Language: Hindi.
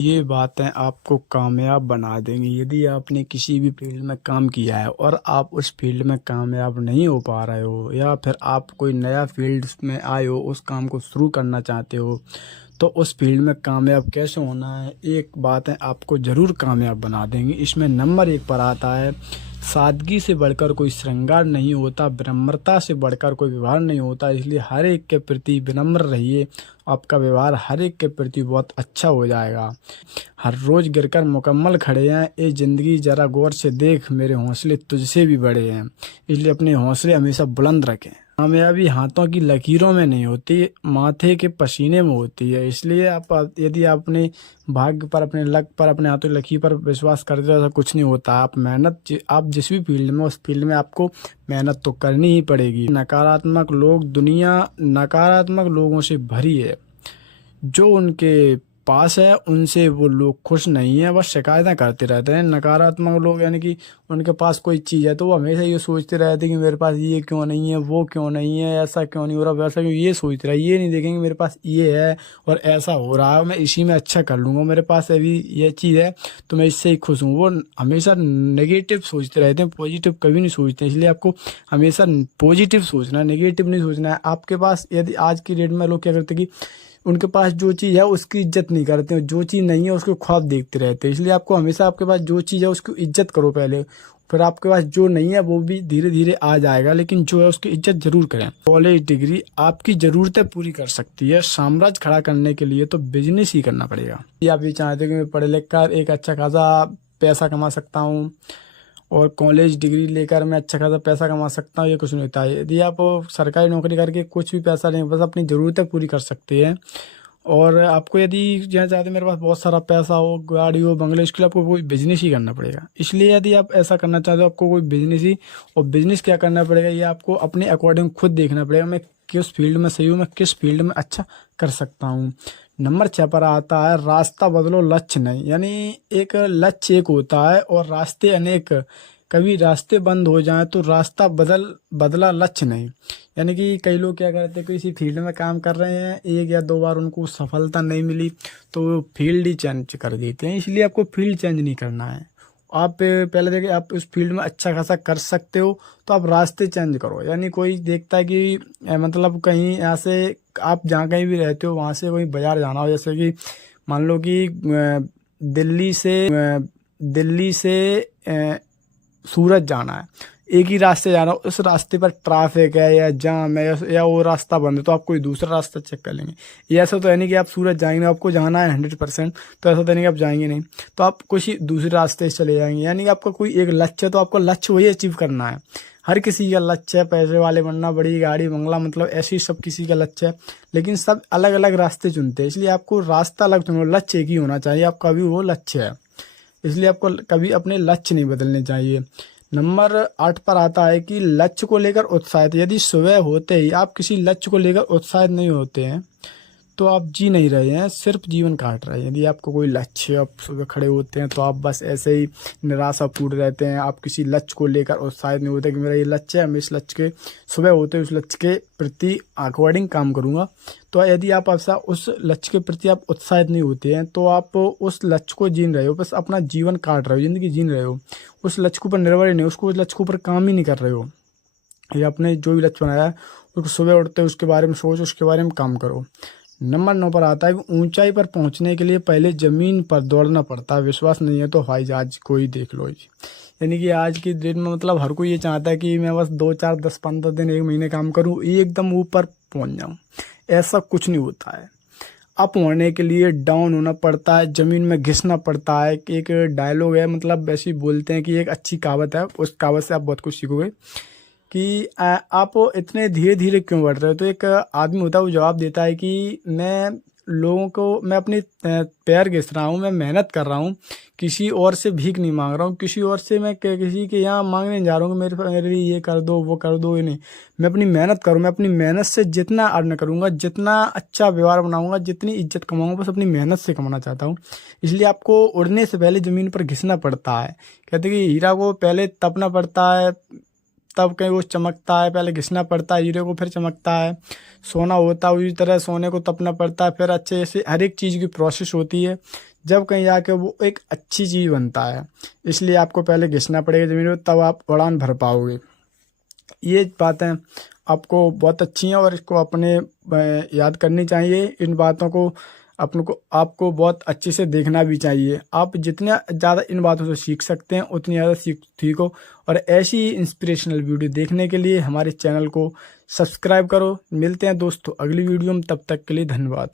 ये बातें आपको कामयाब बना देंगी। यदि आपने किसी भी फील्ड में काम किया है और आप उस फील्ड में कामयाब नहीं हो पा रहे हो, या फिर आप कोई नया फील्ड में आए हो, उस काम को शुरू करना चाहते हो, तो उस फील्ड में कामयाब कैसे होना है, एक बातें आपको ज़रूर कामयाब बना देंगी। इसमें नंबर 1 पर आता है, सादगी से बढ़कर कोई श्रृंगार नहीं होता, विनम्रता से बढ़कर कोई व्यवहार नहीं होता। इसलिए हर एक के प्रति विनम्र रहिए, आपका व्यवहार हर एक के प्रति बहुत अच्छा हो जाएगा। हर रोज़ गिरकर मुकम्मल खड़े हैं, ये ज़िंदगी ज़रा गौर से देख, मेरे हौसले तुझसे भी बड़े हैं। इसलिए अपने हौसले हमेशा बुलंद रखें। कामयाबी हाथों की लकीरों में नहीं होती, माथे के पसीने में होती है। इसलिए यदि आप अपने भाग्य पर, अपने लक पर, अपने हाथों की लकीर पर विश्वास करते हो, ऐसा कुछ नहीं होता। आप जिस भी फील्ड में, उस फील्ड में आपको मेहनत तो करनी ही पड़ेगी। दुनिया नकारात्मक लोगों से भरी है। जो उनके पास है उनसे वो लोग खुश नहीं है, बस शिकायतें करते रहते हैं। नकारात्मक लोग यानी कि उनके पास कोई चीज़ है तो वो हमेशा ये सोचते रहते हैं कि मेरे पास ये क्यों नहीं है, वो क्यों नहीं है, ऐसा क्यों नहीं हो रहा, वैसा क्यों, ये सोचते रहे। ये नहीं देखेंगे मेरे पास ये है और ऐसा हो रहा है, मैं इसी में अच्छा कर लूँगा, मेरे पास अभी ये चीज़ है तो मैं इससे ही खुश हूँ। वो हमेशा नेगेटिव सोचते रहते हैं, पॉजिटिव कभी नहीं सोचते। इसलिए आपको हमेशा पॉजिटिव सोचना है, नेगेटिव नहीं सोचना है। आपके पास यदि आज की डेट में लोग क्या करते हैं कि उनके पास जो चीज़ है उसकी इज्जत नहीं करते हैं, जो चीज़ नहीं है उसको ख्वाब देखते रहते हैं। इसलिए आपको हमेशा आपके पास जो चीज़ है उसकी इज्जत करो पहले, फिर आपके पास जो नहीं है वो भी धीरे धीरे आ जाएगा, लेकिन जो है उसकी इज्जत जरूर करें। कॉलेज डिग्री आपकी ज़रूरतें पूरी कर सकती है, साम्राज्य खड़ा करने के लिए तो बिजनेस ही करना पड़ेगा। ये आप ये चाहते हो कि मैं पढ़ लिख कर एक अच्छा खासा पैसा कमा सकता हूँ और कॉलेज डिग्री लेकर मैं अच्छा खासा पैसा कमा सकता हूँ, ये कुछ नहीं होता है। यदि आप सरकारी नौकरी करके कुछ भी पैसा नहीं, बस अपनी ज़रूरतें पूरी कर सकते हैं। और आपको यदि जहाँ चाहते हैं मेरे पास बहुत सारा पैसा हो, गाड़ी हो, बंगले, इसके लिए आपको कोई बिजनेस ही करना पड़ेगा। इसलिए यदि आप ऐसा करना चाहते हो आपको कोई बिजनेस ही, और बिजनेस क्या करना पड़ेगा ये आपको अपने अकॉर्डिंग खुद देखना पड़ेगा, मैं किस फील्ड में सही हूँ, मैं किस फील्ड में अच्छा कर सकता हूँ। नंबर 6 पर आता है, रास्ता बदलो लक्ष्य नहीं। यानी एक लक्ष्य एक होता है और रास्ते अनेक। कभी रास्ते बंद हो जाएं तो रास्ता बदला लक्ष्य नहीं। यानी कि कई लोग क्या करते हैं, किसी फील्ड में काम कर रहे हैं, एक या दो बार उनको सफलता नहीं मिली तो वो फील्ड ही चेंज कर देते हैं। इसलिए आपको फील्ड चेंज नहीं करना है। आप पहले देखिए, आप उस फील्ड में अच्छा खासा कर सकते हो तो आप रास्ते चेंज करो। यानी कोई देखता है कि मतलब कहीं यहाँ से, आप जहाँ कहीं भी रहते हो वहाँ से कोई बाजार जाना हो, जैसे कि मान लो कि दिल्ली से सूरत जाना है, एक ही रास्ते जाना हो, उस रास्ते पर ट्रैफिक है या जाम है या वो रास्ता बंद है तो आप कोई दूसरा रास्ता चेक कर लेंगे। ये ऐसा तो है नहीं कि आप सूरत जाएंगे, आपको जाना है 100%, तो ऐसा तो नहीं कि आप जाएंगे नहीं, तो आप कुछ दूसरे रास्ते से चले जाएंगे। यानी कि आपका कोई एक लक्ष्य है तो आपका लक्ष्य वही अचीव करना है। हर किसी का लक्ष्य है पैसे वाले बनना, बड़ी गाड़ी बंगला, मतलब ऐसे ही सब किसी का लक्ष्य है, लेकिन सब अलग अलग रास्ते चुनते हैं। इसलिए आपको रास्ता अलग चुनो, लक्ष्य एक ही होना चाहिए आपका भी वो लक्ष्य है। इसलिए आपको कभी अपने लक्ष्य नहीं बदलने चाहिए। नंबर 8 पर आता है कि लक्ष्य को लेकर उत्साहित। यदि सुबह होते ही आप किसी लक्ष्य को लेकर उत्साहित नहीं होते हैं तो आप जी नहीं रहे हैं, सिर्फ जीवन काट रहे हैं। यदि आपको कोई लक्ष्य, आप सुबह खड़े होते हैं तो आप बस ऐसे ही निराशापूर्ण रहते हैं, आप किसी लक्ष्य को लेकर उत्साहित नहीं होते कि मेरा ये लक्ष्य है, मैं इस लक्ष्य के सुबह होते उस लक्ष्य के प्रति अकॉर्डिंग काम करूँगा। तो यदि आप ऐसा उस लक्ष्य के प्रति आप उत्साहित नहीं होते हैं तो आप उस लक्ष्य को जीन रहे हो, बस अपना जीवन काट रहे हो, ज़िंदगी जीन रहे हो, उस लक्ष्य के ऊपर निर्भर ही नहीं, उस लक्ष्य के ऊपर काम ही नहीं कर रहे हो। ये आपने जो भी लक्ष्य बनाया है उसको सुबह उठते उसके बारे में सोचो, उसके बारे में काम करो। नंबर 9 पर आता है कि ऊंचाई पर पहुंचने के लिए पहले जमीन पर दौड़ना पड़ता है, विश्वास नहीं है तो हवाई जहाज को ही देख लो जी। यानी कि आज की डेट में मतलब हर कोई ये चाहता है कि मैं बस 2 4 10 15 दिन 1 महीने काम करूं, एकदम ऊपर पहुंच जाऊं। ऐसा कुछ नहीं होता है। अप होने के लिए डाउन होना पड़ता है, ज़मीन में घिसना पड़ता है। एक डायलॉग है, मतलब वैसे ही बोलते हैं कि एक अच्छी कहावत है, उस कहावत से आप बहुत कुछ सीखोगे कि आप इतने धीरे धीरे क्यों बढ़ रहे हो। तो एक आदमी होता है वो जवाब देता है कि मैं अपने पैर घिस रहा हूँ, मैं मेहनत कर रहा हूँ, किसी और से भीख नहीं मांग रहा हूँ, किसी और से मैं किसी के यहाँ मांगने नहीं जा रहा हूँ कि मेरे लिए ये कर दो वो कर दो, ये नहीं। मैं अपनी मेहनत करूँ, मैं अपनी मेहनत से जितना अर्न करूँगा, जितना अच्छा व्यवहार बनाऊँगा, जितनी इज्जत कमाऊँगा, बस अपनी मेहनत से कमाना चाहता हूँ। इसलिए आपको उड़ने से पहले ज़मीन पर घिसना पड़ता है। कहते हैं कि हीरा को पहले तपना पड़ता है तब कहीं वो चमकता है, पहले घिसना पड़ता है हीरे को फिर चमकता है। सोना होता है उसी तरह सोने को तपना पड़ता है, फिर अच्छे से हर एक चीज़ की प्रोसेस होती है। जब कहीं जाके वो एक अच्छी चीज़ बनता है। इसलिए आपको पहले घिसना पड़ेगा ज़मीन में, तब आप उड़ान भर पाओगे। ये बातें आपको बहुत अच्छी हैं और इसको अपने याद करनी चाहिए। इन बातों को आपको बहुत अच्छे से देखना भी चाहिए। आप जितना ज़्यादा इन बातों से सीख सकते हैं उतनी ज़्यादा सीखो। और ऐसी ही इंस्पिरेशनल वीडियो देखने के लिए हमारे चैनल को सब्सक्राइब करो। मिलते हैं दोस्तों अगली वीडियो में, तब तक के लिए धन्यवाद।